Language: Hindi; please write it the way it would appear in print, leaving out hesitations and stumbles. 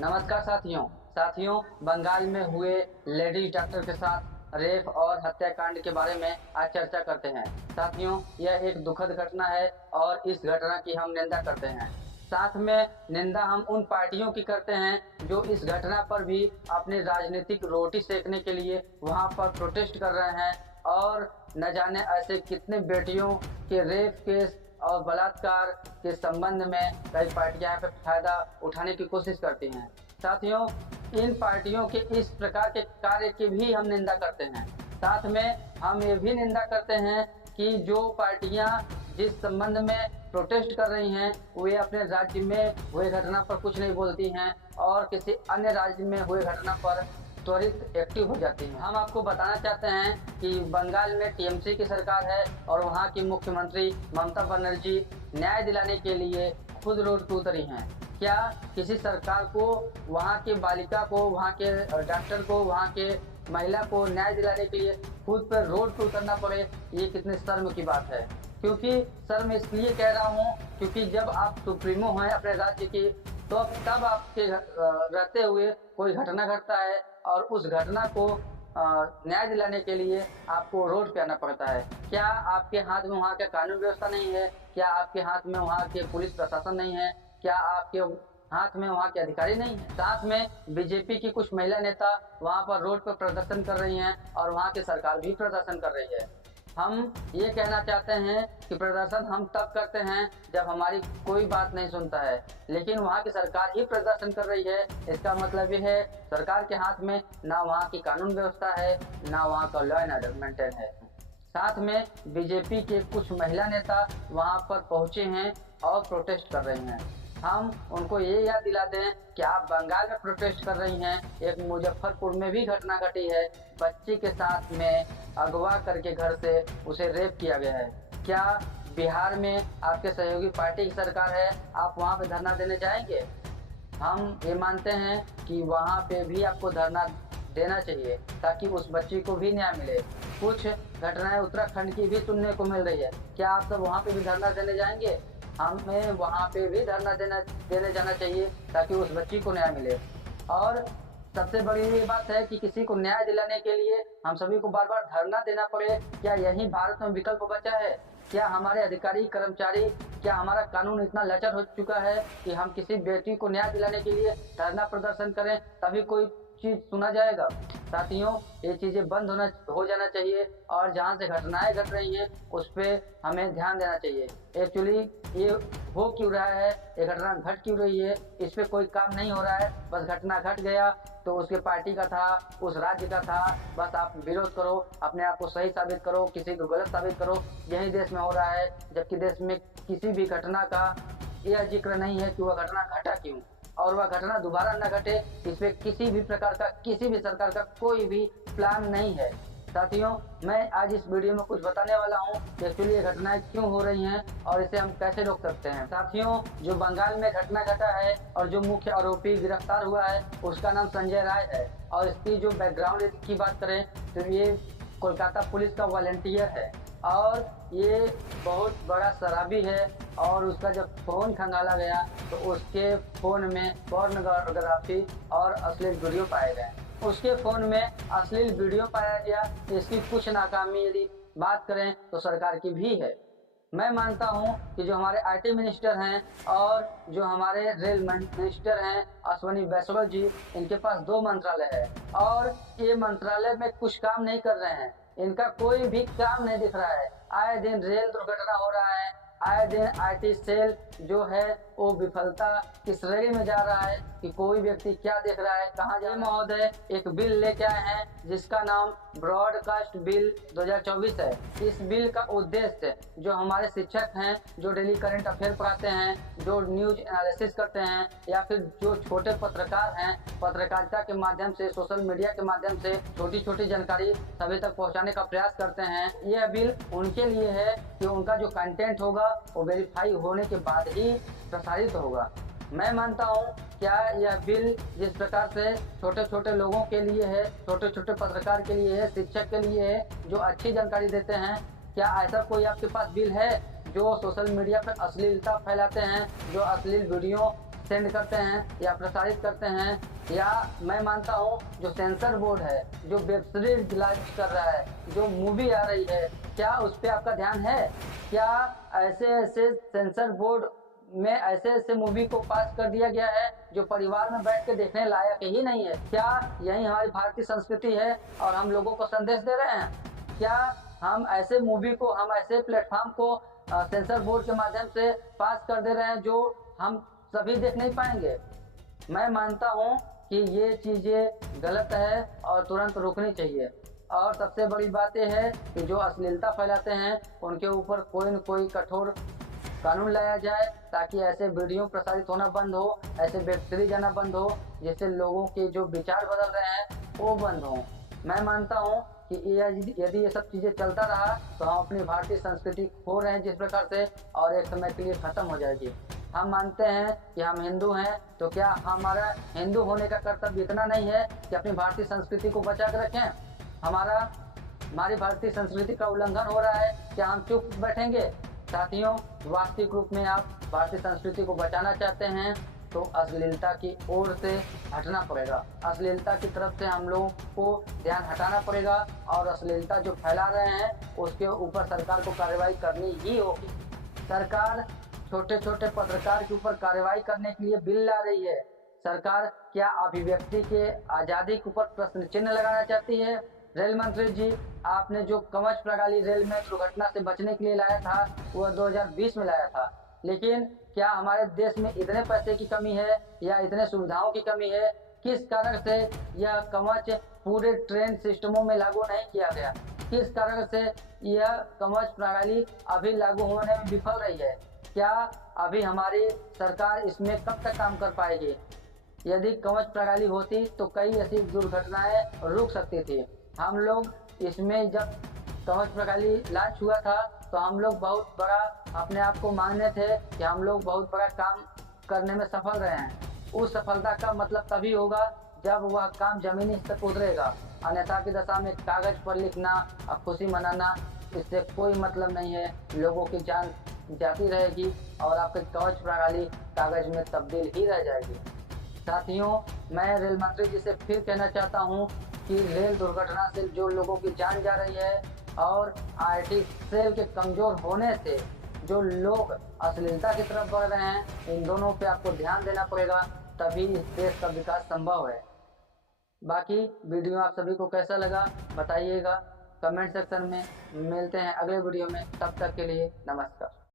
नमस्कार साथियों, बंगाल में हुए लेडीज डॉक्टर के साथ रेप और हत्याकांड के बारे में आज चर्चा करते हैं। साथियों, यह एक दुखद घटना है और इस घटना की हम निंदा करते हैं। साथ में निंदा हम उन पार्टियों की करते हैं जो इस घटना पर भी अपनी राजनीतिक रोटी सेकने के लिए वहां पर प्रोटेस्ट कर रहे हैं और न जाने ऐसे कितने बेटियों के रेप केस और बलात्कार के संबंध में कई पार्टियां यहाँ पे फायदा उठाने की कोशिश करती हैं। साथियों, इन पार्टियों के इस प्रकार के कार्य की भी हम निंदा करते हैं। साथ में हम ये भी निंदा करते हैं कि जो पार्टियां जिस संबंध में प्रोटेस्ट कर रही हैं वे अपने राज्य में हुए घटना पर कुछ नहीं बोलती हैं और किसी अन्य राज्य में हुए घटना पर त्वरित एक्टिव हो जाती हैं। हम आपको बताना चाहते हैं कि बंगाल में टीएमसी की सरकार है और वहां की मुख्यमंत्री ममता बनर्जी न्याय दिलाने के लिए खुद रोड पर उतरी हैं। क्या किसी सरकार को वहां के बालिका को, वहां के डॉक्टर को, वहां के महिला को न्याय दिलाने के लिए खुद पर रोड पर उतरना पड़े, ये कितने शर्म की बात है। क्योंकि शर्म इसलिए कह रहा हूँ क्योंकि जब आप सुप्रीमो हैं अपने राज्य की, तो तब आपके रहते हुए कोई घटना घटता है और उस घटना को न्याय दिलाने के लिए आपको रोड पे आना पड़ता है। क्या आपके हाथ में वहाँ का कानून व्यवस्था नहीं है? क्या आपके हाथ में वहाँ के पुलिस प्रशासन नहीं है? क्या आपके हाथ में वहाँ के अधिकारी नहीं है? साथ में बीजेपी की कुछ महिला नेता वहाँ पर रोड पर प्रदर्शन कर रही हैं और वहाँ की सरकार भी प्रदर्शन कर रही है। हम ये कहना चाहते हैं कि प्रदर्शन हम तब करते हैं जब हमारी कोई बात नहीं सुनता है, लेकिन वहाँ की सरकार ही प्रदर्शन कर रही है। इसका मतलब ये है सरकार के हाथ में ना वहाँ की कानून व्यवस्था है, ना वहाँ का लॉ एंड ऑर्डर मेंटेन है। साथ में बीजेपी के कुछ महिला नेता वहाँ पर पहुँचे हैं और प्रोटेस्ट कर रही हैं। हम उनको ये याद दिला दें कि आप बंगाल में प्रोटेस्ट कर रही हैं, एक मुजफ्फरपुर में भी घटना घटी है, बच्ची के साथ में अगवा करके घर से उसे रेप किया गया है। क्या बिहार में आपके सहयोगी पार्टी की सरकार है, आप वहाँ पे धरना देने जाएंगे? हम ये मानते हैं कि वहाँ पे भी आपको धरना देना चाहिए ताकि उस बच्ची को भी न्याय मिले। कुछ घटनाएं उत्तराखंड की भी सुनने को मिल रही है, क्या आप सब वहाँ पे भी धरना देने जाएंगे? हमें वहाँ पे भी धरना देने जाना चाहिए ताकि उस बच्ची को न्याय मिले। और सबसे बड़ी ये बात है कि किसी को न्याय दिलाने के लिए हम सभी को बार बार धरना देना पड़े, क्या यही भारत में विकल्प बचा है? क्या हमारे अधिकारी कर्मचारी, क्या हमारा कानून इतना लचर हो चुका है कि हम किसी बेटी को न्याय दिलाने के लिए धरना प्रदर्शन करें तभी कोई चीज सुना जाएगा? साथियों, ये चीजें बंद हो जाना चाहिए और जहाँ से घटनाएं घट रही हैं उस पर हमें ध्यान देना चाहिए। एक्चुअली ये हो क्यों रहा है, ये घटना घट क्यों रही है, इस पे कोई काम नहीं हो रहा है। बस घटना घट गया तो उसके पार्टी का था, उस राज्य का था, बस आप विरोध करो, अपने आप को सही साबित करो, किसी को गलत साबित करो। यही देश में हो रहा है, जबकि देश में किसी भी घटना का यह जिक्र नहीं है कि वह घटना घटा क्यों और वह घटना दोबारा न घटे। इस पे किसी भी प्रकार का, किसी भी सरकार का कोई भी प्लान नहीं है। साथियों, मैं आज इस वीडियो में कुछ बताने वाला हूँ कि एक्चुअली ये घटनाएं क्यों हो रही हैं और इसे हम कैसे रोक सकते हैं। साथियों, जो बंगाल में घटना घटा है और जो मुख्य आरोपी गिरफ्तार हुआ है उसका नाम संजय राय है और इसकी जो बैकग्राउंड की बात करें तो ये कोलकाता पुलिस का वॉलंटियर है और ये बहुत बड़ा शराबी है। और उसका जब फ़ोन खंगाला गया तो उसके फ़ोन में पोर्नोग्राफी और अश्लील वीडियो पाए गए। उसके फ़ोन में अश्लील वीडियो पाया गया। इसकी कुछ नाकामी यदि बात करें तो सरकार की भी है। मैं मानता हूं कि जो हमारे आईटी मिनिस्टर हैं और जो हमारे रेल मिनिस्टर हैं अश्विनी वैष्णव जी, इनके पास 2 मंत्रालय है और ये मंत्रालय में कुछ काम नहीं कर रहे हैं। इनका कोई भी काम नहीं दिख रहा है। आए दिन रेल दुर्घटना हो रहा है, आए दिन आईटी सेल जो है वो विफलता की श्रेणी में जा रहा है कि कोई व्यक्ति क्या देख रहा है, कहाँ जाए। महोदय एक बिल लेके आए हैं जिसका नाम ब्रॉडकास्ट बिल 2024 है। इस बिल का उद्देश्य जो हमारे शिक्षक हैं, जो डेली करंट अफेयर पढ़ाते हैं, जो न्यूज एनालिसिस करते हैं या फिर जो छोटे पत्रकार हैं, पत्रकारिता के माध्यम से, सोशल मीडिया के माध्यम से छोटी छोटी जानकारी सभी तक पहुँचाने का प्रयास करते हैं, यह बिल उनके लिए है कि उनका जो कंटेंट होगा वो वेरीफाई होने के बाद ही प्रसारित होगा। मैं मानता हूँ क्या यह बिल जिस प्रकार से छोटे छोटे लोगों के लिए है, छोटे छोटे पत्रकार के लिए है, शिक्षक के लिए है, जो अच्छी जानकारी देते हैं, क्या ऐसा कोई आपके पास बिल है जो सोशल मीडिया पर अश्लीलता फैलाते हैं, जो अश्लील वीडियो सेंड करते हैं या प्रसारित करते हैं, या मैं मानता हूँ जो सेंसर बोर्ड है, जो वेब सीरीज लॉन्च कर रहा है, जो मूवी आ रही है, क्या उस पर आपका ध्यान है? क्या ऐसे ऐसे सेंसर बोर्ड में ऐसे ऐसे मूवी को पास कर दिया गया है जो परिवार में बैठ के देखने लायक ही नहीं है? क्या यही हमारी भारतीय संस्कृति है और हम लोगों को संदेश दे रहे हैं? क्या हम ऐसे मूवी को, हम ऐसे प्लेटफॉर्म को सेंसर बोर्ड के माध्यम से पास कर दे रहे हैं जो हम सभी देख नहीं पाएंगे? मैं मानता हूँ कि ये चीज़ें गलत है और तुरंत रोकनी चाहिए। और सबसे बड़ी बात यह है कि जो अश्लीलता फैलाते हैं उनके ऊपर कोई न कोई कठोर कानून लाया जाए, ताकि ऐसे वीडियो प्रसारित होना बंद हो, ऐसे वेब सीरीज आना बंद हो, जिससे लोगों के जो विचार बदल रहे हैं वो बंद हो। मैं मानता हूँ कि यदि ये सब चीज़ें चलता रहा तो हम अपनी भारतीय संस्कृति खो रहे हैं जिस प्रकार से, और एक समय के लिए ख़त्म हो जाएगी। हम मानते हैं कि हम हिंदू हैं, तो क्या हमारा हिंदू होने का कर्तव्य इतना नहीं है कि अपनी भारतीय संस्कृति को बचा कर रखें? हमारी भारतीय संस्कृति का उल्लंघन हो रहा है, क्या हम चुप बैठेंगे? साथियों, वास्तविक रूप में आप भारतीय संस्कृति को बचाना चाहते हैं तो अश्लीलता की ओर से हटना पड़ेगा। अश्लीलता की तरफ से हम लोगों को ध्यान हटाना पड़ेगा, और अश्लीलता जो फैला रहे हैं उसके ऊपर सरकार को कार्रवाई करनी ही होगी। सरकार छोटे छोटे पत्रकार के ऊपर कार्रवाई करने के लिए बिल ला रही है। सरकार क्या अभिव्यक्ति के आज़ादी के ऊपर प्रश्न चिन्ह लगाना चाहती है? रेल मंत्री जी, आपने जो कवच प्रणाली रेल में दुर्घटना से बचने के लिए लाया था वह 2020 में लाया था, लेकिन क्या हमारे देश में इतने पैसे की कमी है या इतने सुविधाओं की कमी है? किस कारण से यह कवच पूरे ट्रेन सिस्टमों में लागू नहीं किया गया? किस कारण से यह कवच प्रणाली अभी लागू होने में विफल रही है? क्या अभी हमारी सरकार इसमें कब तक काम कर पाएगी? यदि कवच प्रणाली होती तो कई ऐसी दुर्घटनाएं रुक सकती थी। हम लोग इसमें जब कवच प्रणाली लॉन्च हुआ था तो हम लोग बहुत बड़ा अपने आप को मानने थे कि हम लोग बहुत बड़ा काम करने में सफल रहे हैं। उस सफलता का मतलब तभी होगा जब वह काम जमीनी स्तर पर उतरेगा, अन्यथा की दशा में कागज पर लिखना और खुशी मनाना, इससे कोई मतलब नहीं है। लोगों की जान जाती रहेगी और आपकी कवच प्रणाली कागज में तब्दील ही रह जाएगी। साथियों, मैं रेल मंत्री जी से फिर कहना चाहता हूं कि रेल दुर्घटना से जो लोगों की जान जा रही है और आईटी सेल के कमज़ोर होने से जो लोग अश्लीलता की तरफ बढ़ रहे हैं, इन दोनों पे आपको ध्यान देना पड़ेगा, तभी इस देश का विकास संभव है। बाकी वीडियो आप सभी को कैसा लगा बताइएगा कमेंट सेक्शन में। मिलते हैं अगले वीडियो में, तब तक के लिए नमस्कार।